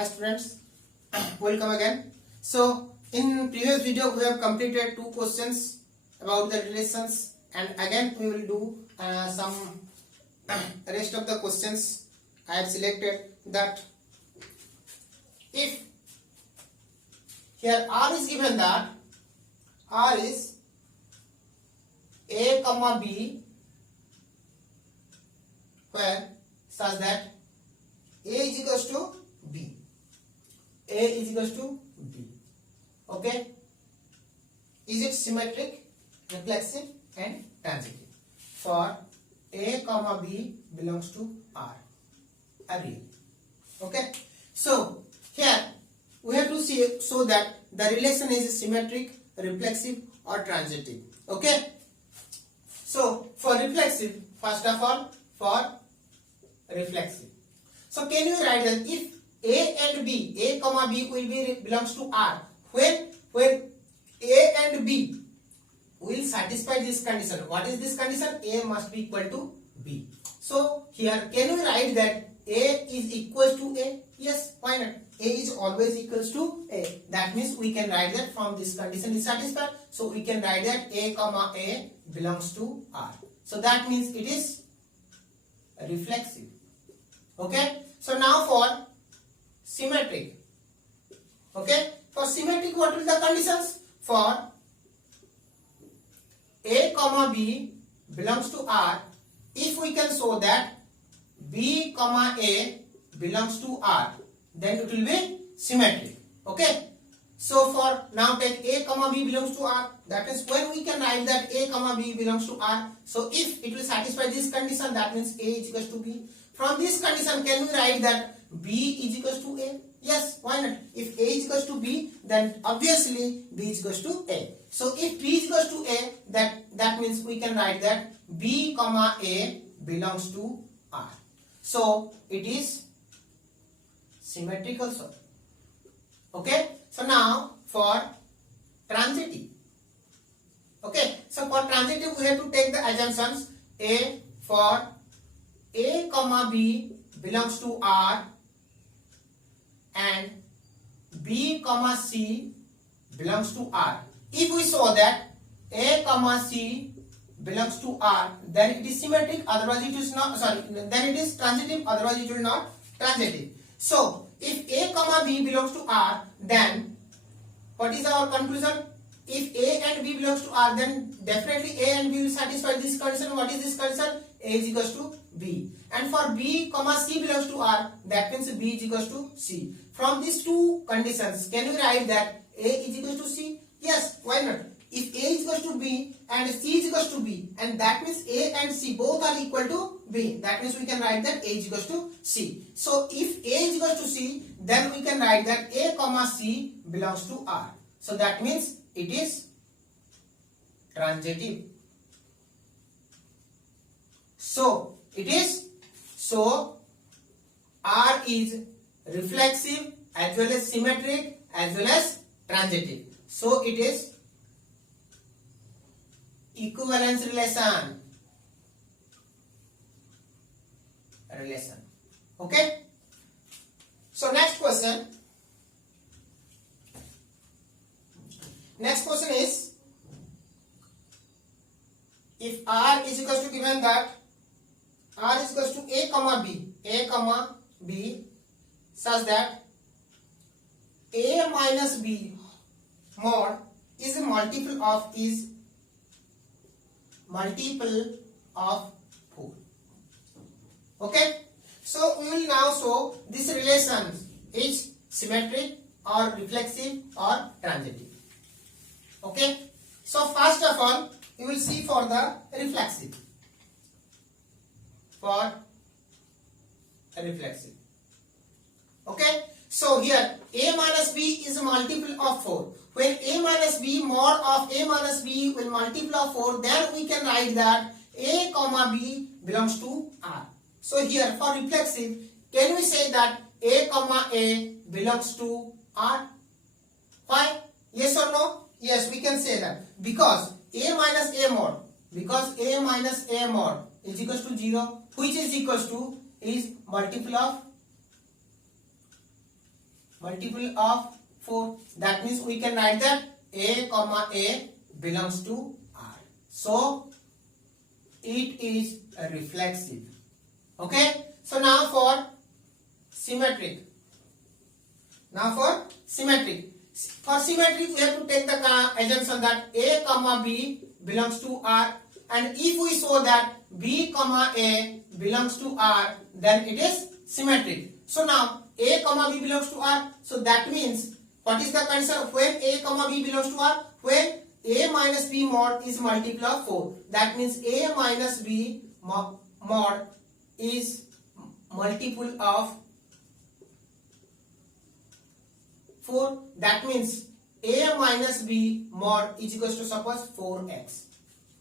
Hi students, welcome again. So in previous video we have completed two questions about the relations, and again we will do some rest of the questions. I have selected that if here R is given, that R is A comma B, where such that A is equals to B. A is equals to B. Okay. Is it symmetric, reflexive and transitive? For A comma B belongs to R. A real. Okay. So here we have to see so that the relation is symmetric, reflexive or transitive. Okay. So for reflexive, first of all, for reflexive. So can you write that if A and B, A comma B will be belongs to R, when A and B will satisfy this condition. What is this condition? A must be equal to B. So here can we write that A is equal to A? Yes, why not? A is always equals to A. That means we can write that from this condition is satisfied. So we can write that A comma A belongs to R. So that means it is reflexive. Okay. So now for symmetric. Okay. For symmetric, what will the conditions? For A comma B belongs to R, if we can show that B comma A belongs to R, then it will be symmetric. Okay. So for now take A comma B belongs to R, that is when we can write that A comma B belongs to R. So if it will satisfy this condition, that means A is equals to B. From this condition, can we write that B is equals to A? Yes, why not? If A is equals to B, then obviously B is equals to A. So if B is equals to A, that means we can write that B comma A belongs to R. So it is symmetric also. Okay. So now for transitive. Okay. So for transitive, we have to take the assumptions. A, for A comma B belongs to R and B comma C belongs to R. If we saw that A comma C belongs to R, then it is symmetric, otherwise it is not, then it is transitive, otherwise it will not transitive. So if A comma B belongs to R, then what is our conclusion? If A and B belongs to R, then definitely A and B will satisfy this condition. What is this condition? A is equals to B. And for B comma C belongs to R, that means B is equals to C. From these two conditions, can we write that A is equals to C? Yes, why not? If A is equals to B and C is equals to B, and that means A and C both are equal to B, that means we can write that A is equals to C. So if A is equals to C, then we can write that A comma C belongs to R. So that means it is transitive. So it is, so R is reflexive as well as symmetric as well as transitive. So it is equivalence relation. Okay. So next question. Next question is, if R is equals to given that R is equals to A comma B such that A minus B mod is a multiple of 4. Okay. So we will now show this relation is symmetric or reflexive or transitive. Okay. So first of all, you will see for the reflexive. Okay. So here A minus B is a multiple of 4. When A minus B, mod of A minus B will multiple of 4, then we can write that A comma B belongs to R. So here for reflexive, can we say that A comma A belongs to R? Why? Yes or no? Yes, we can say that. Because A minus A mod is equals to 0, which is equals to is multiple of multiple of 4. That means we can write that a comma a belongs to R. So it is a reflexive. Okay. So now for symmetric. For symmetric we have to take the assumption that a comma b belongs to R, and if we show that b comma a belongs to R, then it is symmetric. So now a comma b belongs to R. So that means what is the condition when a comma b belongs to R? When a minus b mod is multiple of 4. That means a minus b mod is multiple of 4. That means a minus b mod is equals to suppose 4x.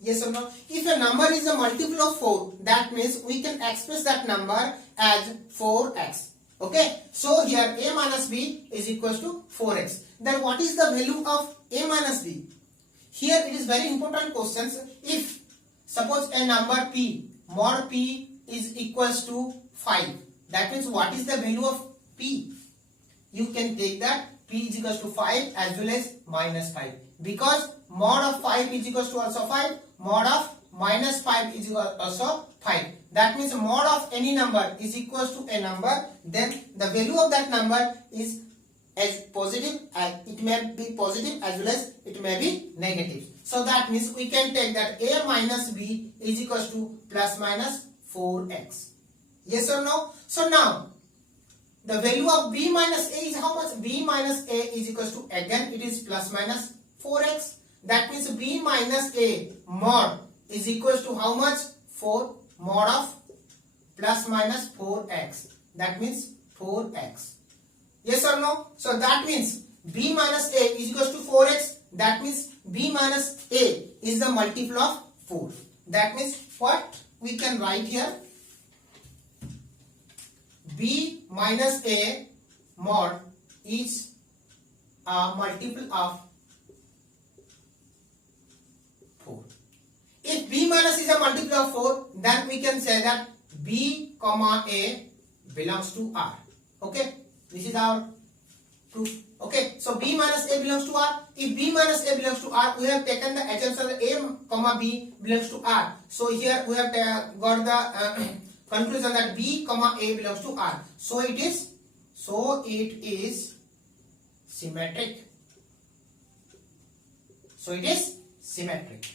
Yes or no? If a number is a multiple of 4, that means we can express that number as 4x. Okay. So here a minus b is equals to 4x. Then what is the value of a minus b? Here it is very important question. If suppose a number p, mod p is equals to 5. That means what is the value of p? You can take that p is equals to 5 as well as minus 5. Because mod of 5 is equals to also 5. Mod of minus 5 is also 5. That means mod of any number is equals to a number. Then the value of that number is as positive, it may be positive as well as it may be negative. So that means we can take that a minus b is equals to plus minus 4x. Yes or no? So now the value of b minus a is how much? B minus a is equals to, again it is plus minus 4x. That means b minus a mod is equals to how much? 4 mod of plus minus 4x. That means 4x. Yes or no? So that means b minus a is equals to 4x. That means b minus a is the multiple of 4. That means what we can write here? B minus a mod is a multiple of 4. If b minus is a multiple of 4, then we can say that b comma a belongs to R. Okay. This is our proof. Okay. So b minus a belongs to R. If b minus a belongs to R, we have taken the assumption that a comma b belongs to R. So here we have got the conclusion that b comma a belongs to R. So it is symmetric. So it is symmetric.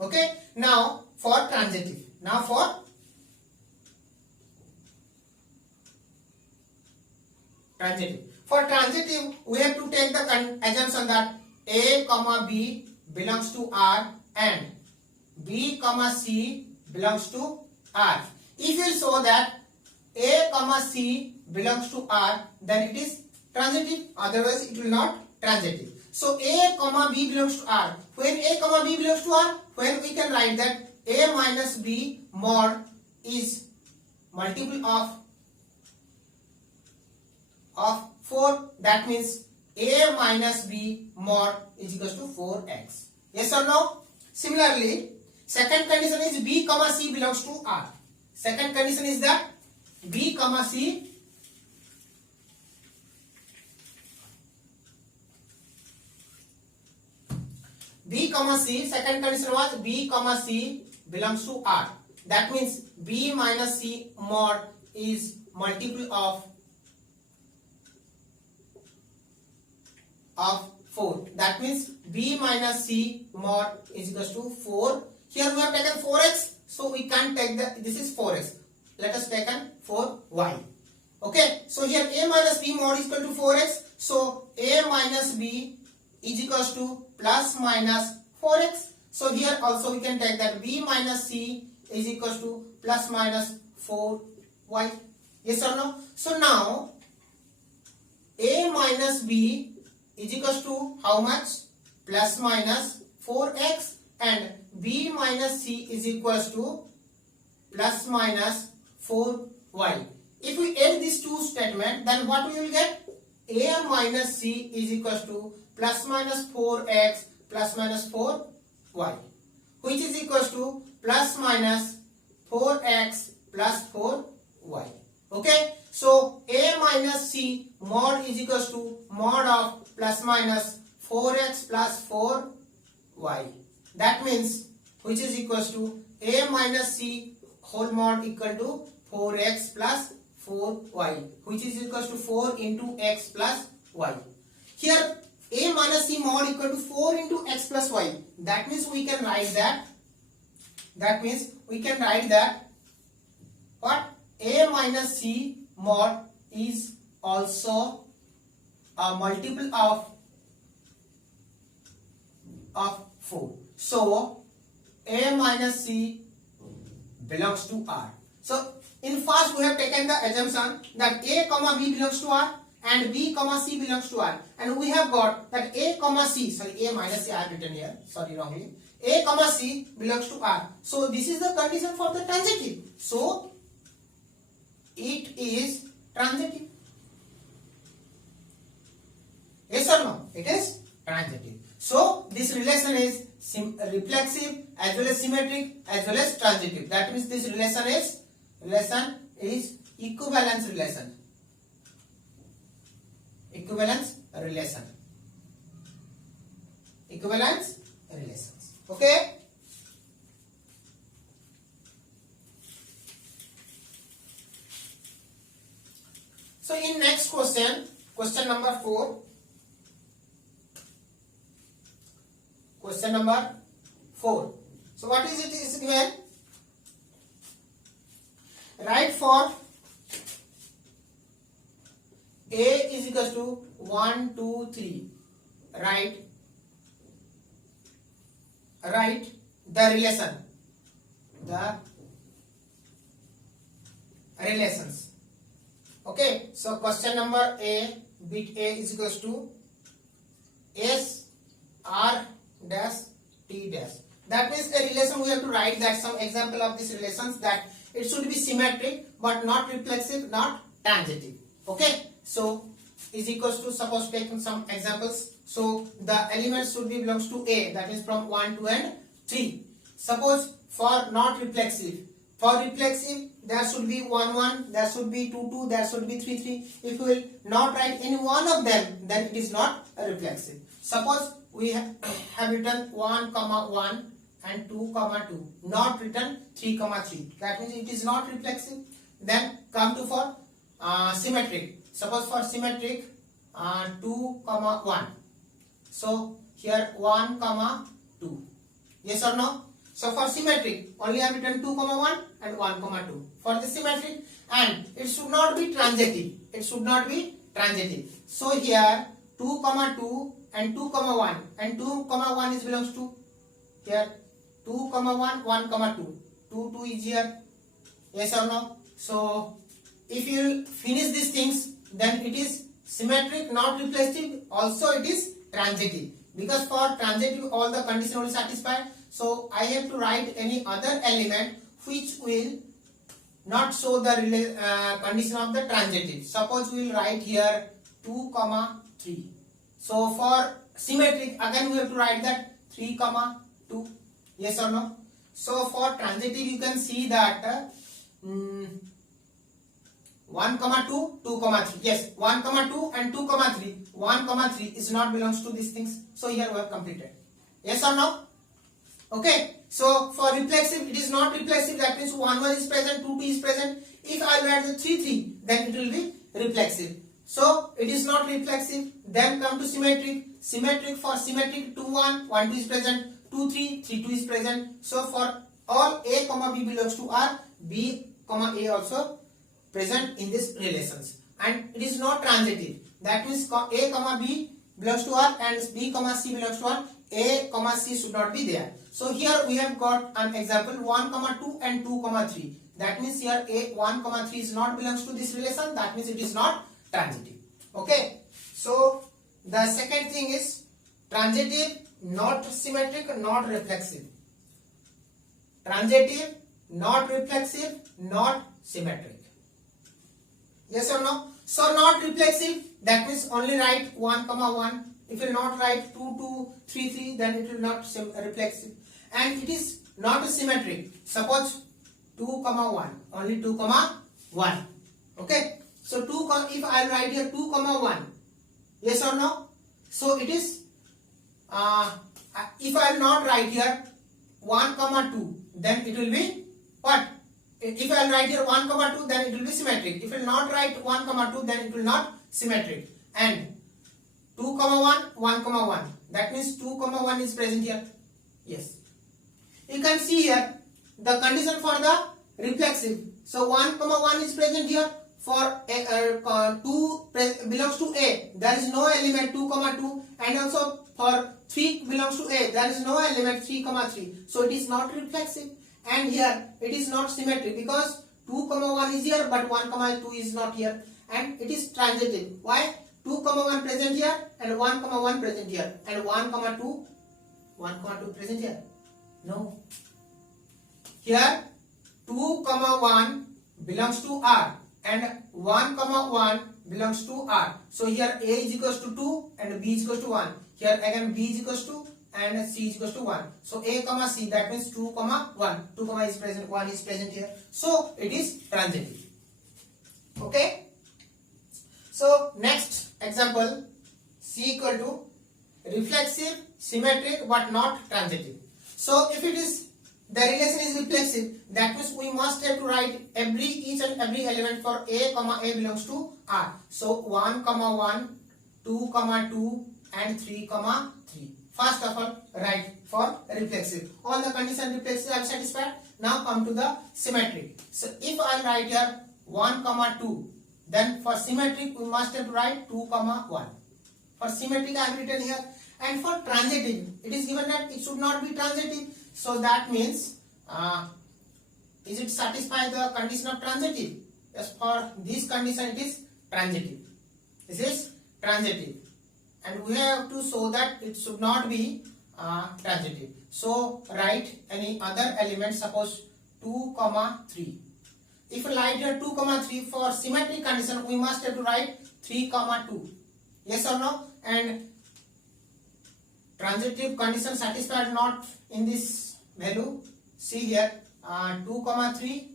Okay. Now for transitive. For transitive, we have to take the assumption that a comma b belongs to R and b comma c belongs to R. If you show that a comma c belongs to R, then it is transitive. Otherwise, it will not transitive. So a comma b belongs to R. When a comma b belongs to R, when we can write that a minus b mod is multiple of 4. That means a minus b mod is equals to 4x. Yes or no? Similarly, second condition is b comma c belongs to R. Second condition is that b comma c second condition was b comma c belongs to R. That means b minus c mod is multiple of 4. That means b minus c mod is equals to 4. Here we have taken 4x, so we can't take this is 4x. Let us take 4y. Okay, so here a minus b mod is equal to 4x. So a minus b is equals to plus minus 4x. So here also we can take that b minus c is equals to plus minus 4y. Yes or no? So now a minus b is equals to how much? Plus minus 4x, and b minus c is equals to plus minus 4y. If we add these two statements, then what we will get? A minus c is equals to plus minus 4x plus minus 4y, which is equals to plus minus 4x plus 4y. Okay, so a minus c mod is equals to mod of plus minus 4x plus 4y. That means which is equals to a minus c whole mod equal to 4x plus 4y, which is equals to 4 into x plus y. Here a minus c mod equal to 4 into x plus y. That means we can write that. That means we can write that what a minus c mod is also a multiple of 4. So a minus c belongs to R. So in first we have taken the assumption that a comma b belongs to R and b comma c belongs to R, and we have got that a comma c, sorry, a minus c I have written here, sorry, wrongly, a comma c belongs to R. So this is the condition for the transitive. So it is transitive. Yes or no? It is transitive. So this relation is reflexive as well as symmetric as well as transitive. That means this relation is equivalence relation. Equivalence relations. Okay. So in next question, question number 4. Question number 4. So what is it is given? Write for A is equals to 1, 2, 3. Write the relation. The relations. Okay. So question number A, bit A is equals to S R dash T dash. That means a relation we have to write that some example of these relations, that it should be symmetric but not reflexive, not transitive. Okay. So is equals to, suppose taking some examples. So the elements should be belongs to A, that is from 1, 2 and 3. Suppose for not reflexive, for reflexive there should be 1, 1, there should be 2, 2, there should be 3, 3. If we will not write any one of them, then it is not a reflexive. Suppose we have written 1, 1 and 2, 2, not written 3, 3. That means it is not reflexive. Then come to for symmetric. Suppose for symmetric 2, 1. So here 1, 2. Yes or no? So for symmetric only I have written 2, 1 and 1, 2. For the symmetric, and it should not be transitive. It should not be transitive. So here 2, 2 and 2, 1 and 2, 1 is belongs to here 2, 1, 1, 2. 2, 2 is here. Yes or no? So if you finish these things, then it is symmetric, not reflexive. Also it is transitive, because for transitive all the conditions will satisfy. So I have to write any other element which will not show the condition of the transitive. Suppose we will write here 2, 3. So for symmetric again we have to write that 3, 2. Yes or no? So for transitive you can see that 1, 2, 2, 3. Yes, 1, 2 and 2, 3. 1, 3 is not belongs to these things. So here we have completed. Yes or no? Okay. So for reflexive it is not reflexive. That means 1, 1 is present, 2, 2 is present. If I will add the 3, 3, then it will be reflexive. So it is not reflexive. Then come to symmetric. Symmetric, for symmetric 2, 1, 1, 2 is present. 2, 3, 3, 2 is present. So for all A, B belongs to R, B, A also present in this relations, and it is not transitive. That means A, B belongs to R and B, C belongs to R. A, C should not be there. So here we have got an example 1, 2 and 2, 3. That means here A, 1, 3 is not belongs to this relation. That means it is not transitive. Okay. So the second thing is transitive, not symmetric, not reflexive. Transitive, not reflexive, not symmetric. Yes or no? So not reflexive, that means only write 1, 1. If you will not write 2, 2, 3, 3, then it will not reflexive. And it is not symmetric. Suppose 2, 1, only 2, 1. Okay. So if I write here 2 comma 1, yes or no? So it is if I will not write here 1 comma 2, then it will be what? If I will write here 1 comma 2, then it will be symmetric. If I will not write 1 comma 2, then it will not symmetric. And 2 comma 1, 1 comma 1. That means 2 comma 1 is present here. Yes. You can see here the condition for the reflexive. So 1 comma 1 is present here. For 2 belongs to A, there is no element 2 comma 2, and also for 3 belongs to A, there is no element 3 comma 3. So it is not reflexive, and here it is not symmetric because 2 comma 1 is here but 1 comma 2 is not here, and it is transitive. Why? 2 comma 1 present here and 1 comma 1 present here, and 1 comma 2 present here. No. Here 2 comma 1 belongs to R and 1 comma 1 belongs to R. So here A is equals to 2 and B is equals to 1. Here again B is equals to and C is equals to 1. So A comma C, that means 2 comma 1. 2 comma is present, 1 is present here. So it is transitive. Okay. So next example, C equal to reflexive, symmetric but not transitive. So if it is the relation is reflexive, that means we must have to write each and every element for A comma A belongs to R. So 1 comma 1, 2 comma 2 and 3 comma 3. First of all, write for reflexive. All the conditions reflexive are satisfied. Now come to the symmetric. So if I write here 1 comma 2, then for symmetric we must have to write 2 comma 1. For symmetric I have written here. And for transitive, it is given that it should not be transitive. So that means, is it satisfy the condition of transitive? Yes, for this condition it is transitive. This is transitive. And we have to show that it should not be transitive. So write any other element, suppose 2 comma 3. If we write here 2 comma 3, for symmetric condition we must have to write 3 comma 2. Yes or no? And transitive condition satisfied not in this value. See here 2 comma 3,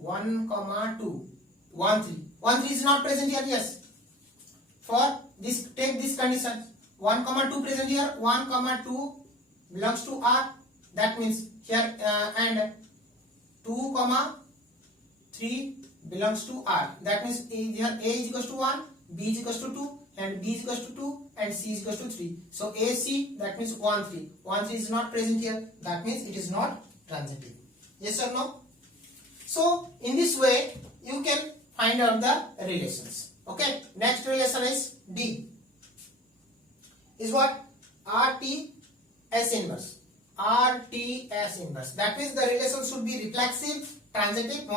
1 comma 2, 1 3. 1 3 is not present here. Yes. For this, take this condition, 1 comma 2 present here, 1 comma 2 belongs to R. That means here and 2 comma 3 belongs to R. That means here A is equals to 1, B is equals to 2, and B is equals to 2, and C is equals to 3. So AC, that means 1 3. 1 3 is not present here. That means it is not transitive. Yes or no? So in this way you can find out the relations. Okay. Next relation is D. Is what? RTS inverse. RTS inverse. That means the relation should be reflexive, transitive,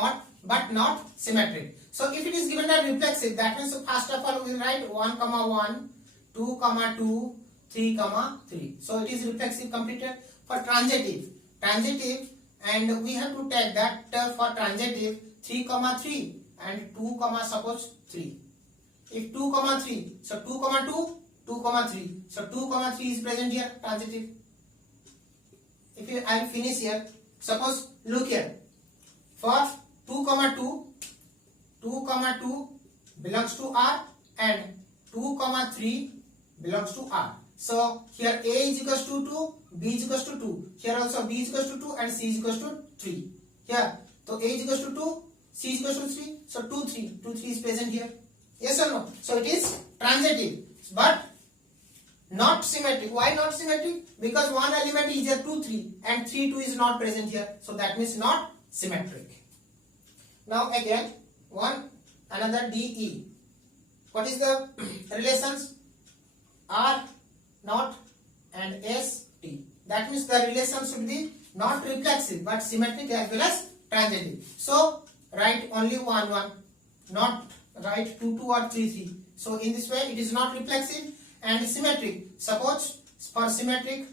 but not symmetric. So if it is given as reflexive, that means first of all we will write 1 comma 1, 2 comma 2, 3 comma 3. So it is reflexive completed. For transitive, and we have to take that for transitive 3 comma 3 and 2 comma suppose 3. If 2 comma 3, so 2 comma 2, 2 comma 3. So 2 comma 3 is present here, transitive. If I will finish here, suppose look here. For 2 comma 2, 2 comma 2 belongs to R and 2 comma 3 belongs to R. So here A is equals to 2, B is equals to 2. Here also B is equals to 2 and C is equals to 3. Here, so A is equals to 2, C is equals to 3. So 2 3 is present here. Yes or no? So it is transitive, but not symmetric. Why not symmetric? Because one element is here 2 3 and 3 2 is not present here. So that means not symmetric. Now again another DE. What is the relations? R not and ST. That means the relation should be not reflexive but symmetric as well as transitive. So write only 1 1, not write 2 2 or 3 3. So in this way it is not reflexive and symmetric. Suppose for symmetric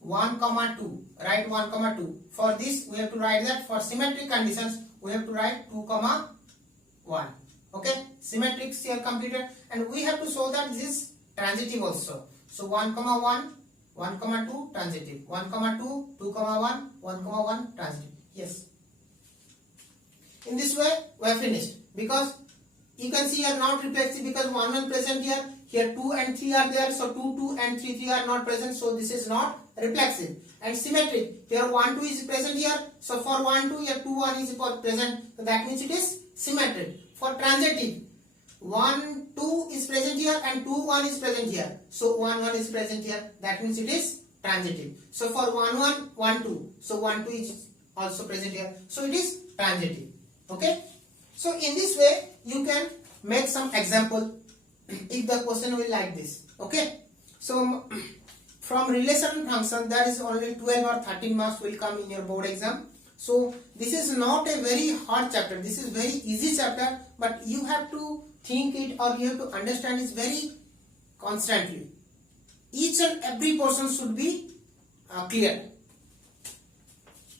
1 comma 2, write 1 comma 2. For this we have to write that for symmetric conditions we have to write 2 comma 1. Okay, symmetric here completed, and we have to show that this is transitive also. So 1 comma 1, 1 comma 2 transitive, 1 comma 2, 2 comma 1, 1 comma 1 transitive. Yes. In this way we have finished, because you can see here not reflexive because 1 1 present here. Here 2 and 3 are there, so 2 2 and 3 3 are not present, so this is not reflexive. And symmetric, here 1 2 is present here, so for 1 2 here 2 1 is present, so that means it is symmetric. For transitive, 1 2 is present here and 2 1 is present here, so 1 1 is present here, that means it is transitive. So for 1 1 1 2, so 1 2 is also present here, so it is transitive. Okay, so in this way you can make some example if the question will like this. Okay, so from relation function, that is only 12 or 13 marks will come in your board exam. So this is not a very hard chapter, this is very easy chapter, but you have to think it or you have to understand it very constantly. Each and every portion should be clear.